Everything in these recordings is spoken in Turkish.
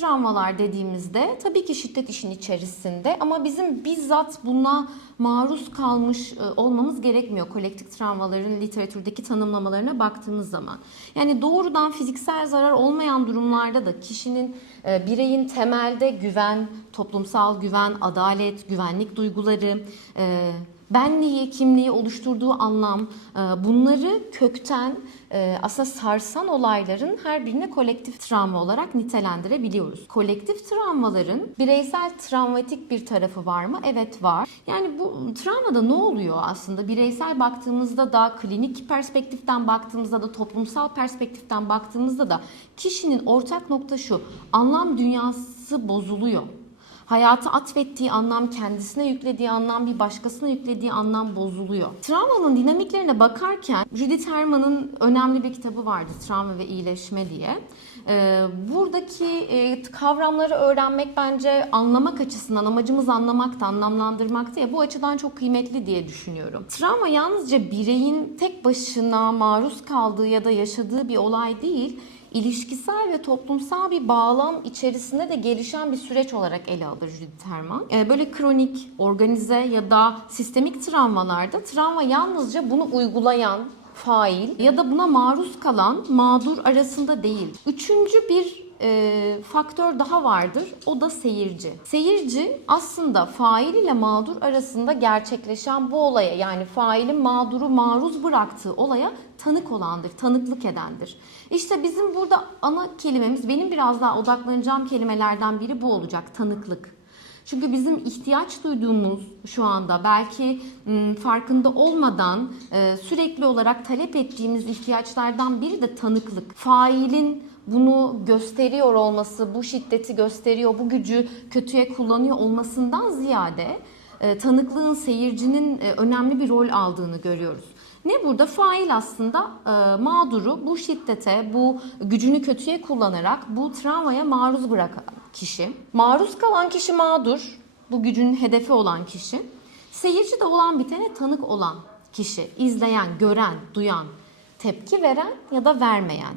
travmalar dediğimizde tabii ki şiddet işin içerisinde ama bizim bizzat buna maruz kalmış e, olmamız gerekmiyor kolektif travmaların literatürdeki tanımlamalarına baktığımız zaman. Yani doğrudan fiziksel zarar olmayan durumlarda da kişinin e, bireyin temelde güven, toplumsal güven, adalet, güvenlik duyguları, e, benliği, kimliği oluşturduğu anlam e, bunları kökten e, aslında sarsan olayların her birine kolektif travma olarak nitelendirebiliyoruz. Kolektif travmaların bireysel travmatik bir tarafı var mı? Evet var. Yani bu travmada ne oluyor aslında? Bireysel baktığımızda da, klinik perspektiften baktığımızda da, toplumsal perspektiften baktığımızda da kişinin ortak nokta şu. Anlam dünyası bozuluyor. Hayata atfettiği anlam, kendisine yüklediği anlam, bir başkasına yüklediği anlam bozuluyor. Travmanın dinamiklerine bakarken Judith Herman'ın önemli bir kitabı vardı Travma ve İyileşme diye. Ee, buradaki e, kavramları öğrenmek bence anlamak açısından, amacımız anlamakta, anlamlandırmakta ya bu açıdan çok kıymetli diye düşünüyorum. Travma yalnızca bireyin tek başına maruz kaldığı ya da yaşadığı bir olay değil, ilişkisel ve toplumsal bir bağlam içerisinde de gelişen bir süreç olarak ele alır Judith Herman. Ee, Böyle kronik, organize ya da sistemik travmalarda travma yalnızca bunu uygulayan fail ya da buna maruz kalan mağdur arasında değil. Üçüncü bir e, faktör daha vardır. O da seyirci. Seyirci aslında fail ile mağdur arasında gerçekleşen bu olaya yani failin mağduru maruz bıraktığı olaya tanık olandır, tanıklık edendir. İşte bizim burada ana kelimemiz, benim biraz daha odaklanacağım kelimelerden biri bu olacak, tanıklık. Çünkü bizim ihtiyaç duyduğumuz şu anda belki m, farkında olmadan e, sürekli olarak talep ettiğimiz ihtiyaçlardan biri de tanıklık. Failin bunu gösteriyor olması, bu şiddeti gösteriyor, bu gücü kötüye kullanıyor olmasından ziyade e, tanıklığın seyircinin önemli bir rol aldığını görüyoruz. Ne burada? Fail aslında e, mağduru bu şiddete, bu gücünü kötüye kullanarak bu travmaya maruz bırakan kişi. Maruz kalan kişi mağdur, bu gücün hedefi olan kişi. Seyirci de olan bitene tanık olan kişi, izleyen, gören, duyan, tepki veren ya da vermeyen.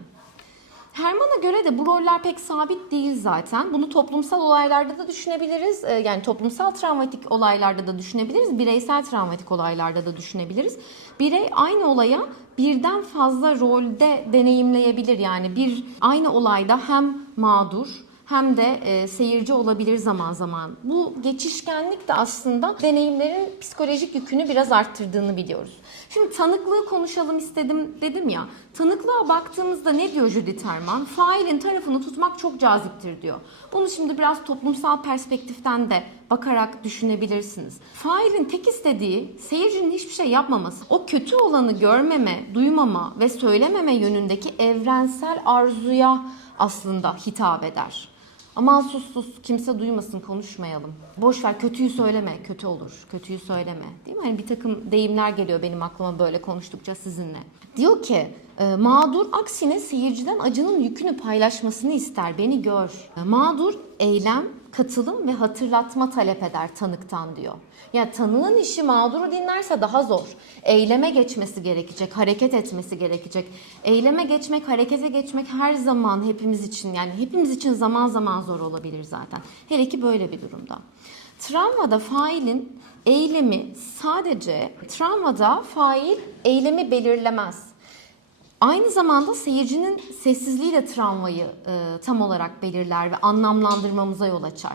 Herman'a göre de bu roller pek sabit değil zaten. Bunu toplumsal olaylarda da düşünebiliriz. Ee, Yani toplumsal travmatik olaylarda da düşünebiliriz. Bireysel travmatik olaylarda da düşünebiliriz. Birey aynı olaya birden fazla rolde deneyimleyebilir. Yani bir aynı olayda hem mağdur hem de e, seyirci olabilir zaman zaman. Bu geçişkenlik de aslında deneyimlerin psikolojik yükünü biraz arttırdığını biliyoruz. Şimdi tanıklığı konuşalım istedim dedim ya. Tanıklığa baktığımızda ne diyor Judith Herman? Failin tarafını tutmak çok caziptir diyor. Bunu şimdi biraz toplumsal perspektiften de bakarak düşünebilirsiniz. Failin tek istediği seyircinin hiçbir şey yapmaması. O kötü olanı görmeme, duymama ve söylememe yönündeki evrensel arzuya aslında hitap eder. Aman sus sus kimse duymasın konuşmayalım. Boş ver kötüyü söyleme kötü olur. Kötüyü söyleme. Değil mi? Hani bir takım deyimler geliyor benim aklıma böyle konuştukça sizinle. Diyor ki mağdur aksine seyirciden acının yükünü paylaşmasını ister. Beni gör. E, Mağdur eylem, katılım ve hatırlatma talep eder tanıktan diyor. Ya tanığın işi mağduru dinlerse daha zor. Eyleme geçmesi gerekecek, hareket etmesi gerekecek. Eyleme geçmek, harekete geçmek her zaman hepimiz için yani hepimiz için zaman zaman zor olabilir zaten. Hele ki böyle bir durumda. Travmada failin eylemi sadece travmada fail eylemi belirlemez. Aynı zamanda seyircinin sessizliği de travmayı e, tam olarak belirler ve anlamlandırmamıza yol açar.